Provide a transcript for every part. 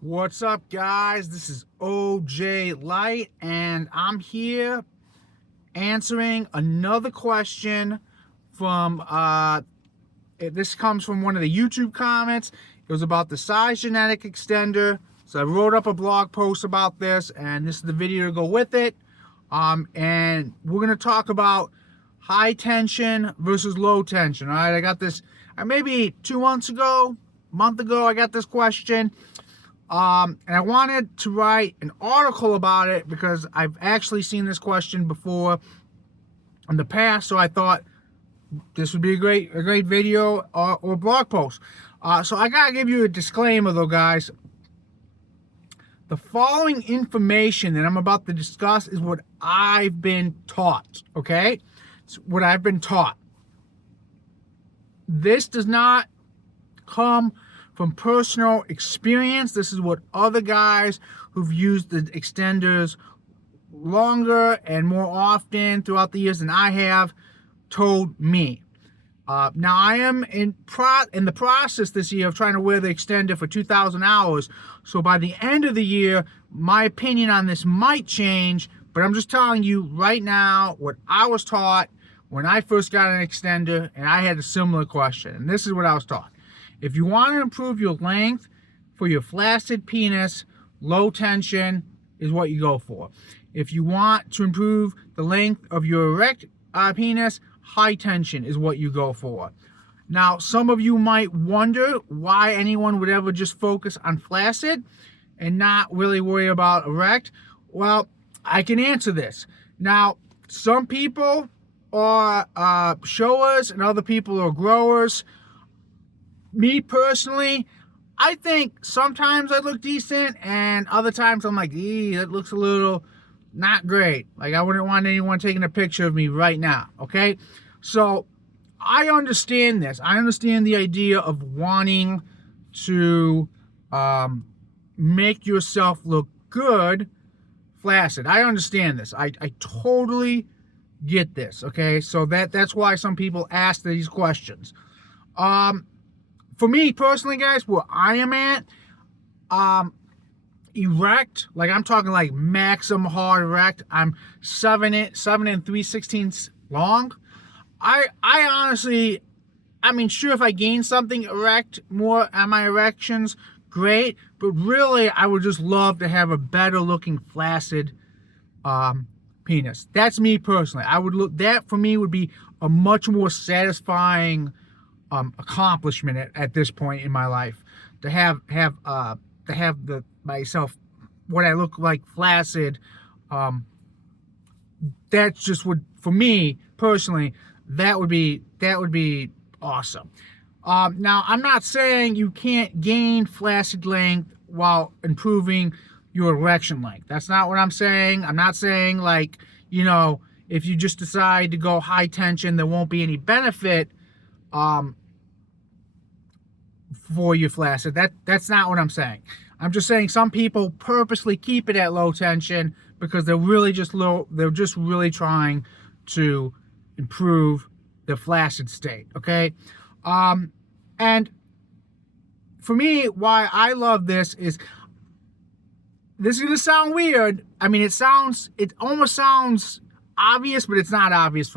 What's up, guys? This is OJ Light, and I'm here answering another question from this comes from one of the YouTube comments. It was about the size genetic extender. So I wrote up a blog post about this, and this is the video to go with it. And we're gonna talk about high tension versus low tension. All right, I got this maybe 2 months ago, a month ago. I got this question. And I wanted to write an article about it because I've actually seen this question before in the past, so I thought this would be a great video or blog post. So I gotta give you a disclaimer though, guys. The following information that I'm about to discuss is what I've been taught, okay? It's what I've been taught. This does not come from personal experience. This is what other guys who've used the extenders longer and more often throughout the years than I have told me. Now I am in the process this year of trying to wear the extender for 2,000 hours. So by the end of the year, my opinion on this might change, but I'm just telling you right now what I was taught when I first got an extender, and I had a similar question. And this is what I was taught. If you want to improve your length for your flaccid penis, low tension is what you go for. If you want to improve the length of your erect penis, high tension is what you go for. Now, some of you might wonder why anyone would ever just focus on flaccid and not really worry about erect. Well, I can answer this. Now, some people are showers and other people are growers. Me personally, I think sometimes I look decent and other times I'm like, that looks a little not great. Like I wouldn't want anyone taking a picture of me right now, okay? So I understand this. I understand the idea of wanting to make yourself look good flaccid. I understand this. I totally get this, okay? So that's why some people ask these questions. For me personally, guys, where I am at, erect, like I'm talking like maximum hard erect. I'm 7 and 3/16 long. I honestly, sure, if I gain something erect more at my erections, great. But really, I would just love to have a better looking flaccid penis. That's me personally. That for me would be a much more satisfying accomplishment at this point in my life, to have myself what I look like flaccid. That's just what, for me personally, that would be awesome. Now I'm not saying you can't gain flaccid length while improving your erection length. That's not what I'm saying. I'm not saying like, if you just decide to go high tension, there won't be any benefit for your flaccid. That's not what I'm saying. I'm just saying some people purposely keep it at low tension because they're really just really trying to improve their flaccid state, okay? And for me, why I love this is going to sound weird. It almost sounds obvious, but it's not obvious.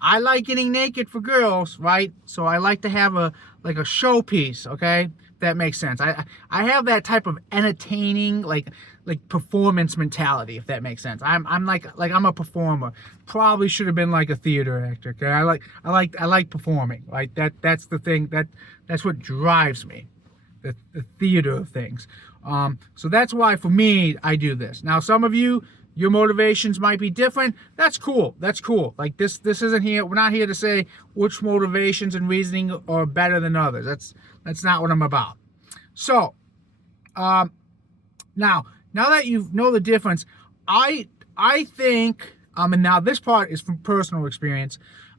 I like getting naked for girls, right? So I like to have a showpiece, okay? If that makes sense. I have that type of entertaining, like performance mentality, if that makes sense. I'm like I'm a performer. Probably should have been like a theater actor, okay? I like performing. Like that's the thing that's what drives me. The theater of things. So that's why for me I do this. Now some of you, your motivations might be different. That's cool. Like this isn't here. We're not here to say which motivations and reasoning are better than others. That's not what I'm about. So, now that you know the difference, I think, and now this part is from personal experience.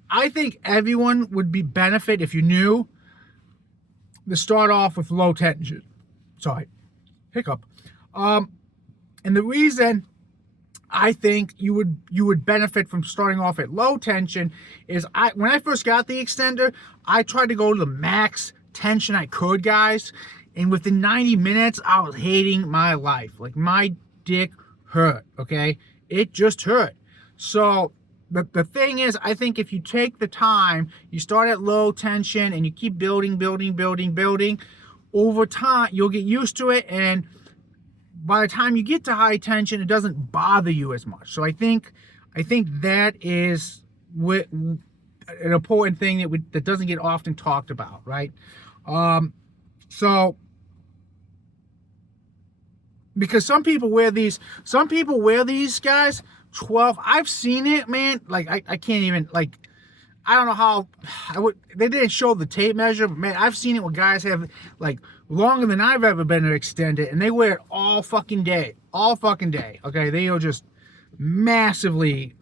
I think everyone would be benefit if you knew to start off with low tension. Sorry, hiccup. And the reason I think you would benefit from starting off at low tension is when I first got the extender, I tried to go to the max tension I could, guys, and within 90 minutes, I was hating my life. Like, my dick hurt, okay? It just hurt. So the thing is, I think if you take the time, you start at low tension and you keep building, over time, you'll get used to it, and by the time you get to high tension, it doesn't bother you as much. So I think that is what an important thing that doesn't get often talked about, right? So because some people wear these guys 12. I've seen it, man. Like I can't even, like, I don't know how they didn't show the tape measure, but man, I've seen it where guys have like longer than I've ever been to extend it, and they wear it all fucking day. Okay, they are just massively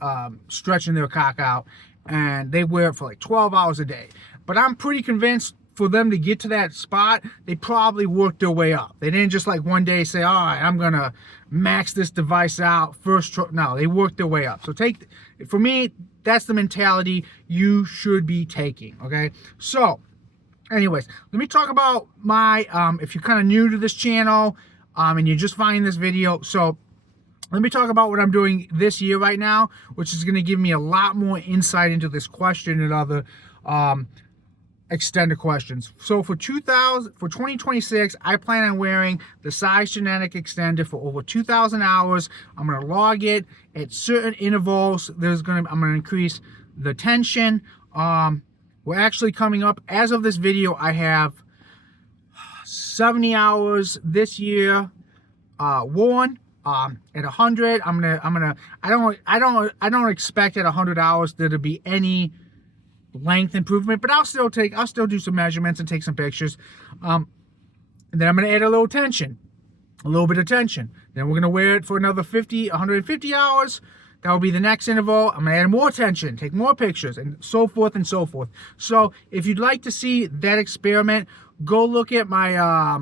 stretching their cock out, and they wear it for like 12 hours a day. But I'm pretty convinced for them to get to that spot, they probably worked their way up. They didn't just like one day say, all right, I'm gonna max this device out first. No, they worked their way up. So for me, that's the mentality you should be taking, okay? So, anyways, let me talk about my, if you're kind of new to this channel, and you're just finding this video, so let me talk about what I'm doing this year right now, which is gonna give me a lot more insight into this question and other, extended questions. So for 2026, I plan on wearing the Size Genetic extender for over 2,000 hours. I'm going to log it at certain intervals. I'm going to increase the tension. We're actually coming up, as of this video, I have 70 hours this year worn. At 100, I don't expect at 100 hours there to be any length improvement, but I'll still do some measurements and take some pictures. And then I'm going to add a little bit of tension. Then we're going to wear it for another 150 hours. That will be the next interval. I'm going to add more tension, take more pictures, and so forth and so forth. So if you'd like to see that experiment, go look at my, I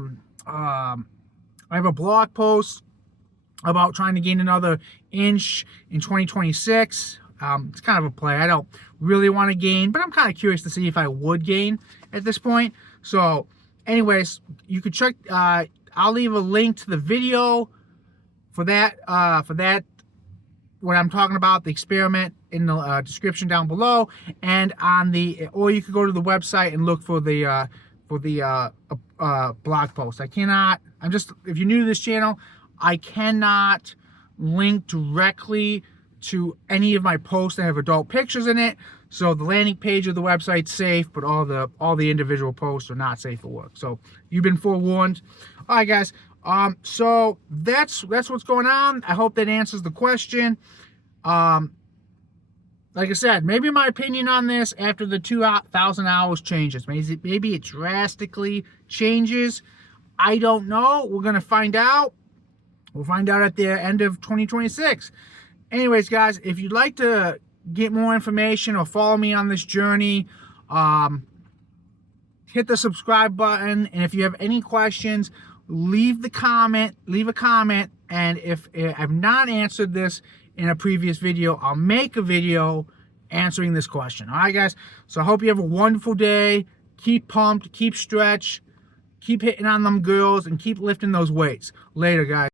have a blog post about trying to gain another inch in 2026. It's kind of a play. I don't really want to gain, but I'm kind of curious to see if I would gain at this point. So anyways, you could check, I'll leave a link to the video for that, what I'm talking about, the experiment, in the description down below, and or you could go to the website and look for the blog post. If you're new to this channel, I cannot link directly to any of my posts that have adult pictures in it. So the landing page of the website's safe, but all the individual posts are not safe for work. So you've been forewarned. All right, guys. So that's what's going on. I hope that answers the question. Like I said, maybe my opinion on this after the 2,000 hours changes. Maybe it drastically changes. I don't know. We're gonna find out. We'll find out at the end of 2026. Anyways, guys, if you'd like to get more information or follow me on this journey, hit the subscribe button. And if you have any questions, leave a comment. And if I've not answered this in a previous video, I'll make a video answering this question. All right, guys? So I hope you have a wonderful day. Keep pumped, keep stretched, keep hitting on them girls, and keep lifting those weights. Later, guys.